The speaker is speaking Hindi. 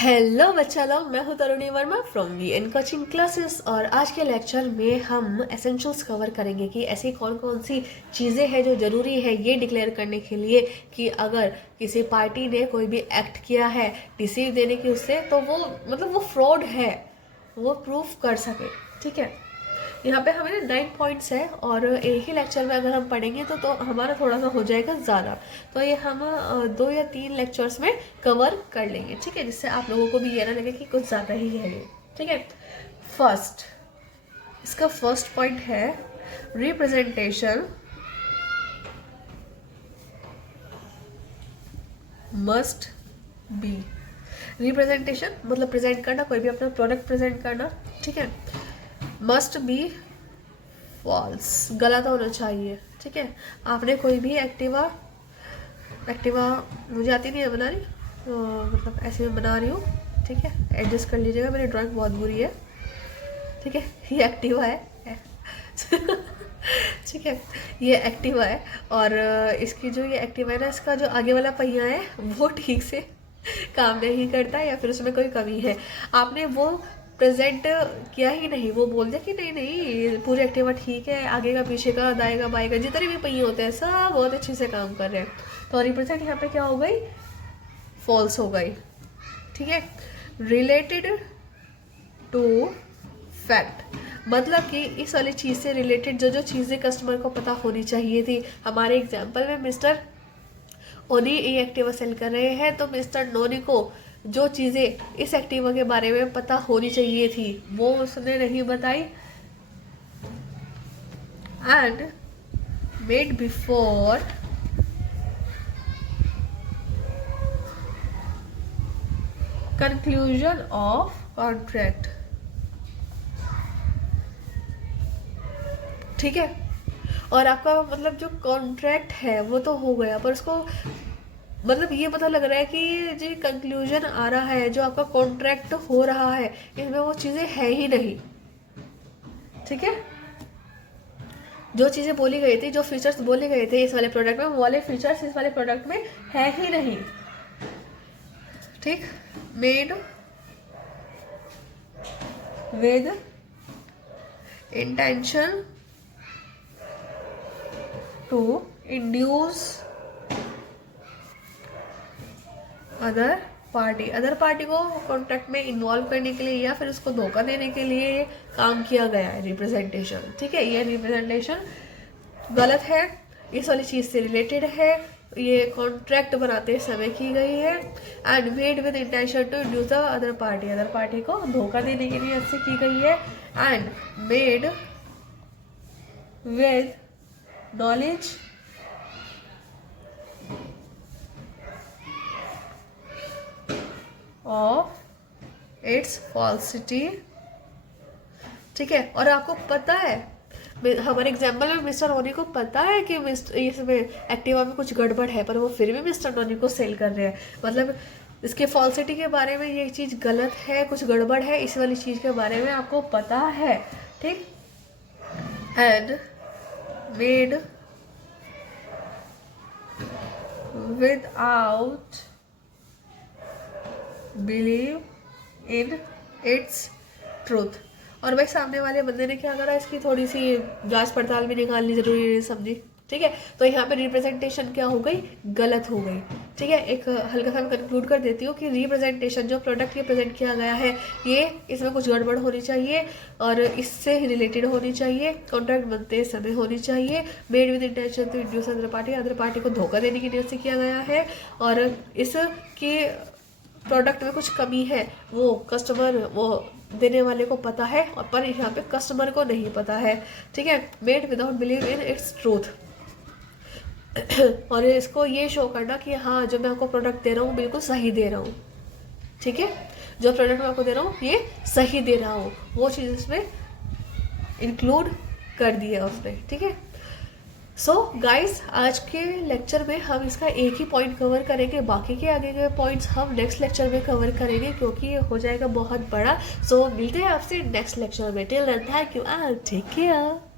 हेलो बच्चा लोग, मैं हूं Taruni Verma from V N coaching classes. और आज के लेक्चर में हम एसेंशियल्स कवर करेंगे कि ऐसी कौन कौन सी चीज़ें हैं जो ज़रूरी है ये डिक्लेयर करने के लिए कि अगर किसी पार्टी ने कोई भी एक्ट किया है डिसीव देने की उससे, तो वो मतलब वो फ्रॉड है, वो प्रूफ कर सके। ठीक है, यहाँ पे हमें 9 पॉइंट्स है और एक ही लेक्चर में अगर हम पढ़ेंगे तो हमारा थोड़ा सा हो जाएगा ज़्यादा। तो ये हम 2 या 3 लेक्चर्स में कवर कर लेंगे। ठीक है, जिससे आप लोगों को भी ये ना लगे कि कुछ ज़्यादा ही है ये। ठीक है, इसका फर्स्ट पॉइंट है रिप्रेजेंटेशन मस्ट बी। रिप्रेजेंटेशन मतलब प्रेजेंट करना, कोई भी अपना प्रोडक्ट प्रेजेंट करना। ठीक है, मस्ट बी फॉल्स, गलत होना चाहिए। ठीक है, आपने कोई भी एक्टिवा मुझे आती नहीं है बनानी, तो मतलब ऐसे मैं बना रही हूँ। ठीक है, एडजस्ट कर लीजिएगा, मेरी ड्राइंग बहुत बुरी है। ठीक है, ये एक्टिवा है ठीक है, ये एक्टिवा है और इसकी जो ये एक्टिवा है ना, इसका जो आगे वाला पहिया है वो ठीक से काम नहीं करता या फिर उसमें कोई कमी है। आपने वो प्रेजेंट किया ही नहीं, वो बोल दिया कि नहीं नहीं पूरी एक्टिवा ठीक है, आगे का पीछे का दाएं का बाएं का जितने भी पहिए होते हैं सब बहुत अच्छे से काम कर रहे हैं। तो रिप्रेजेंट यहाँ पे क्या हो गई, फॉल्स हो गई। ठीक है, रिलेटेड टू फैक्ट मतलब कि इस वाली चीज़ से रिलेटेड जो जो चीज़ें कस्टमर को पता होनी चाहिए थी। हमारे एग्जाम्पल में मिस्टर ओनी ये एक्टिवा सेल कर रहे हैं, तो मिस्टर नोनी को जो चीज़ें इस एक्टिवा के बारे में पता होनी चाहिए थी वो उसने नहीं बताई। And made before conclusion of contract. ठीक है, और आपका मतलब जो कॉन्ट्रैक्ट है वो तो हो गया, पर उसको मतलब ये पता लग रहा है कि जो कंक्लूजन आ रहा है, जो आपका कॉन्ट्रैक्ट हो रहा है, इसमें वो चीज़ें है ही नहीं। ठीक है, जो चीज़ें बोली गई थी, जो फीचर्स बोले गए थे इस वाले प्रोडक्ट में, वो वाले फीचर्स इस वाले प्रोडक्ट में है ही नहीं। ठीक, made with intention to induce other party को कॉन्ट्रैक्ट में इन्वॉल्व करने के लिए या फिर उसको धोखा देने के लिए काम किया गया है रिप्रेजेंटेशन। ठीक है, ये रिप्रेजेंटेशन गलत है, इस वाली चीज़ से रिलेटेड है, ये कॉन्ट्रैक्ट बनाते समय की गई है। And made with intention to induce the other party को धोखा देने के लिए ऐसे की गई है। And made with knowledge of its falsity. ठीक है, और आपको पता है हमारे एग्जाम्पल में मिस्टर नोनी को पता है कि इसमें एक्टिवा में कुछ गड़बड़ है, पर वो फिर भी मिस्टर नोनी को सेल कर रहे हैं। मतलब इसके फॉल्सिटी के बारे में ये चीज़ गलत है, कुछ गड़बड़ है, इस वाली चीज़ के बारे में आपको पता है। ठीक, and made without believe in its truth. और भाई सामने वाले बंदे ने क्या करा, इसकी थोड़ी सी जांच पड़ताल भी निकालनी जरूरी समझी। ठीक है, तो यहाँ पे रिप्रेजेंटेशन क्या हो गई, गलत हो गई। ठीक है, एक हल्का सा मैं कंक्लूड कर देती हूँ कि रिप्रेजेंटेशन जो प्रोडक्ट ये प्रेजेंट किया गया है, ये इसमें कुछ गड़बड़ होनी चाहिए और इससे रिलेटेड होनी चाहिए, कॉन्ट्रैक्ट बनते समय होनी चाहिए, made with intention to induce other party को धोखा देने की नीयत से किया गया है, और इसके प्रोडक्ट में कुछ कमी है वो कस्टमर वो देने वाले को पता है, और पर यहाँ पे कस्टमर को नहीं पता है। ठीक है, made without believe in its truth और इसको ये शो करना कि हाँ जो मैं आपको प्रोडक्ट दे रहा हूँ बिल्कुल सही दे रहा हूँ। ठीक है, जो प्रोडक्ट मैं आपको दे रहा हूँ ये सही दे रहा हूँ, वो चीज़ इसमें इंक्लूड कर दी है उसने। ठीक है, सो गाइस आज के लेक्चर में हम इसका एक ही पॉइंट कवर करेंगे, बाकी के आगे के पॉइंट्स हम नेक्स्ट लेक्चर में कवर करेंगे क्योंकि ये हो जाएगा बहुत बड़ा। सो मिलते हैं आपसे नेक्स्ट लेक्चर में। Till then thank you and take care.